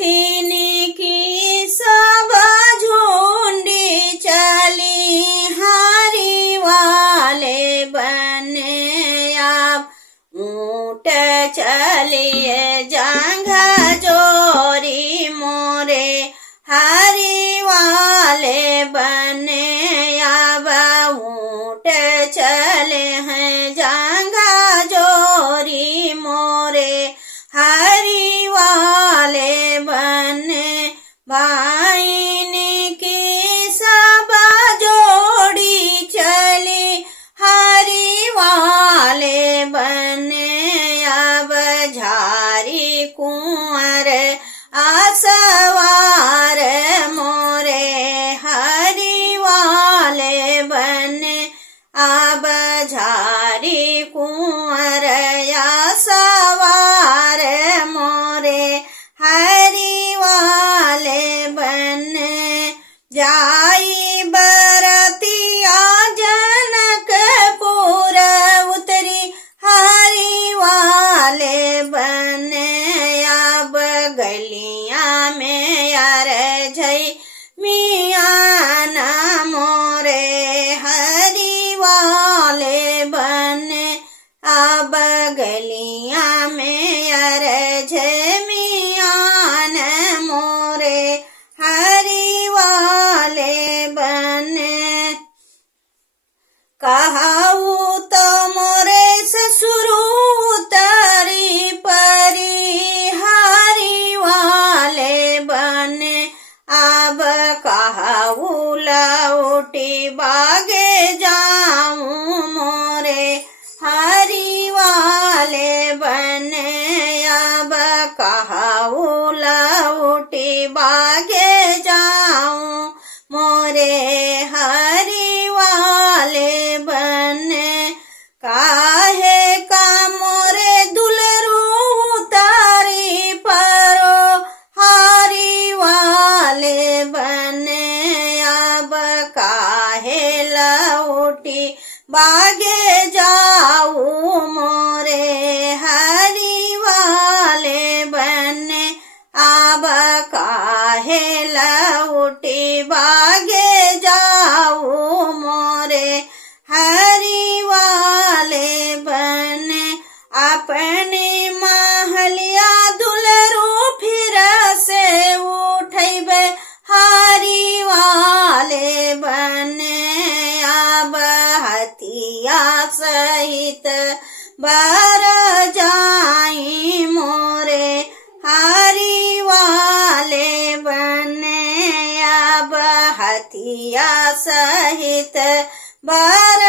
हाथिनी की सब झुंडी चली, हारी वाले बने आप ऊंट चलिए जंघ जोरी मोरे, हारी वाले बने अब ऊंट चले हैं जंघ जोरी मोरे, हारी वाले बने। भाईनी की सब जोड़ी चली, हारी वाले बने अब झारी कुंवर आसवार मोरे, हारी वाले बने अब झारी कुंवर आसवार मोरे, हारी वाले बने। जाई बरतिया जनकपुर उतरी, हारी वाले बने अब गलियां में यार झई मियाँ न मोरे, हरी वाले बने अब गलियां में यार झई मियाँ न मोरे, हरी वाले बने। कहाऊ तो मोरे ससुरु उतरी परी, हारी वाले बने अब कहाऊ लौटी बागे जाऊं मोरे, हारी वाले बने अब कहाऊ लौटी बागे जाऊं मोरे, हरी वाले बने। काहे का मोरे दुलरू उतारी परो, हारी वाले बने अब काहे लौटी बागे जाऊं मोरे, हरी वाले बने अब काहे लौटी बागे जाऊं मोरे, हरी वाले बने। अपनी महलिया दुलरू फिर से उठैबे, हारी वाले बने अब हथिया सहित बर जाई मोरे, हारी वाले बने अब हथिया सहित बर